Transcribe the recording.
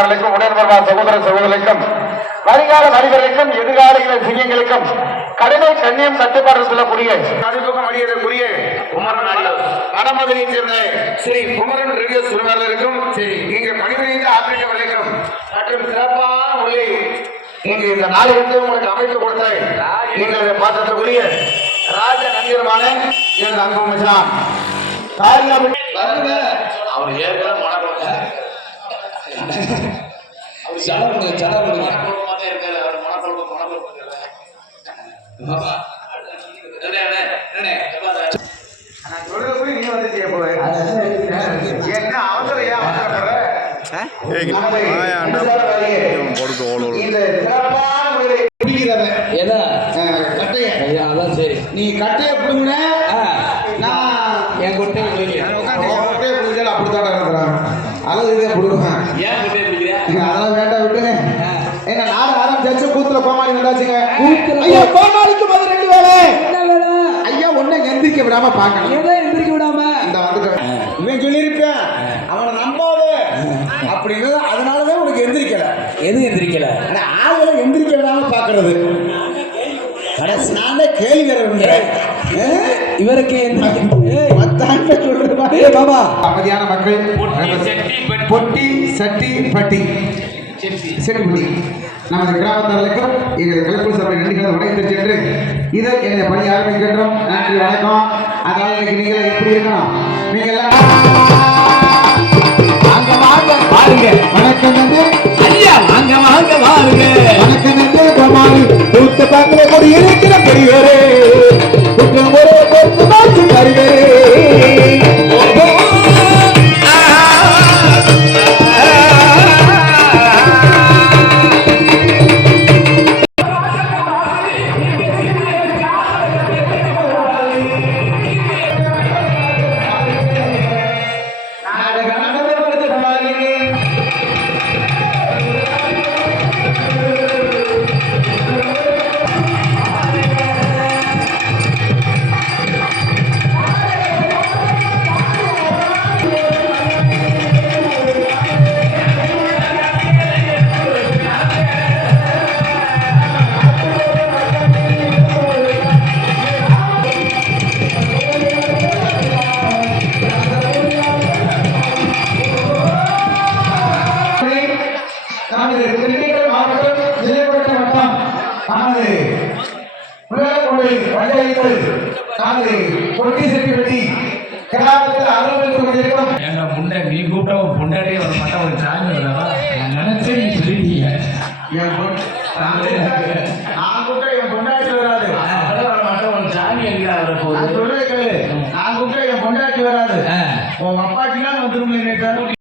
நண்பர்களா சகோதர சகோதரிக்கும் வருங்கால மனிதர்களுக்கும் எதிர்கால சிங்கங்களுக்கும் கடுமை கண்ணியம் கட்டுப்பாடு சொல்லக்கூடிய அறிமுகம் அடியதற்குரிய குமரன் வடமதுரை சேர்ந்த ஸ்ரீ குமரன் ரேடியோ சுருவாளருக்கும் இங்கு பணிபுரிந்த ஆப்பிரிக்கவர்களுக்கும் மற்றும் சிறப்பான மொழி இங்கு இந்த நாளிலிருந்து உங்களுக்கு அமைத்து கொடுத்த நீங்கள் பார்த்ததுக்குரிய ராஜ நடிகருமான எனது அன்பு மச்சான் அவர் ஏற்கனவே மனக்குழப்பம் செலவு கொடுங்க செலவு கொடுங்க இருக்காரு அவர் மனக்குழப்பம் என்ன அவசரம் ஏன் அவசரப்படுற கட்டைய. அதான் சரி. நீ கட்டைய பிடுங்கின நான் என் கொட்டை வைங்க உன் கட்டைய பிடிச்சாலும் அப்படித்தான் இருக்கிறான் அழகு இதே பிடுங்குவேன் ஏன் அதெல்லாம் வேண்டாம் விட்டுங்க என்ன நாடு ஆரம்பிச்சாச்சு கூத்துல கோமாளி வந்தாச்சுங்க. ஐயா கோமாளிக்கு முதல் ரெண்டு வேலை? ஐயா ஒன்னும் எந்திரிக்க விடாம பார்க்கணும். எதை எந்திரிக்க விடாம? இந்த வந்துட்டேன் இவன் சொல்லியிருப்பேன். அவனை நம்பாத. அப்படின்னு அதனாலதான் உனக்கு எந்திரிக்கல. எது எந்திரிக்கல? ஆளுகளை எந்திரிக்க விடாம பாக்குறது கடைசி நான் கேள்வி வேற இவருக்கு அமைதியான மக்கள் பொட்டி, செட்டி, பெட்டி. பொட்டி சட்டி பட்டி. செட்டிப்பட்டி நமது கிராமத்தார்களுக்கும் எங்கள் கலப்பு சபை நன்றிகளை வணக்கத்தை சென்று இதை என்னை பணி ஆரம்பிக்கின்றோம். நன்றி வணக்கம். இன்னைக்கு நீங்கள் எப்படி இருக்கணும்? நீங்க எல்லாம் பாருங்க வணக்கம் நன்றி ஐயா வாங்க வாங்க வாங்க வணக்கம் நன்றி கோமாளி தூத்து பாக்கிற கொடி இருக்கிற பெரியவரே நமது திண்டுக்கல் மாவட்டம் நெல்லைப்பட்டு வட்டம் நமது உலகக்கோடை பஞ்சாயத்து நமது பொட்டி செட்டிப்பட்டி கிராமத்தில் அலுவலகத்தில் கொண்டிருக்கும் எங்க முண்டை நீ கூப்பிட்ட உன் பொண்டாட்டியே வர மாட்டா ஒரு சாமி வரவா? நான் நினைச்சேன் நீ சொல்லிட்டீங்க. என் நான் கூப்பிட்ட என் பொண்டாட்டி வராது. வர வர மாட்டா ஒரு சாமி எங்க வர போகுது? சொல்றேன் நான் கூப்பிட்ட என் பொண்டாட்டி வராது. உன் அப்பாட்டிலாம் வந்துரும்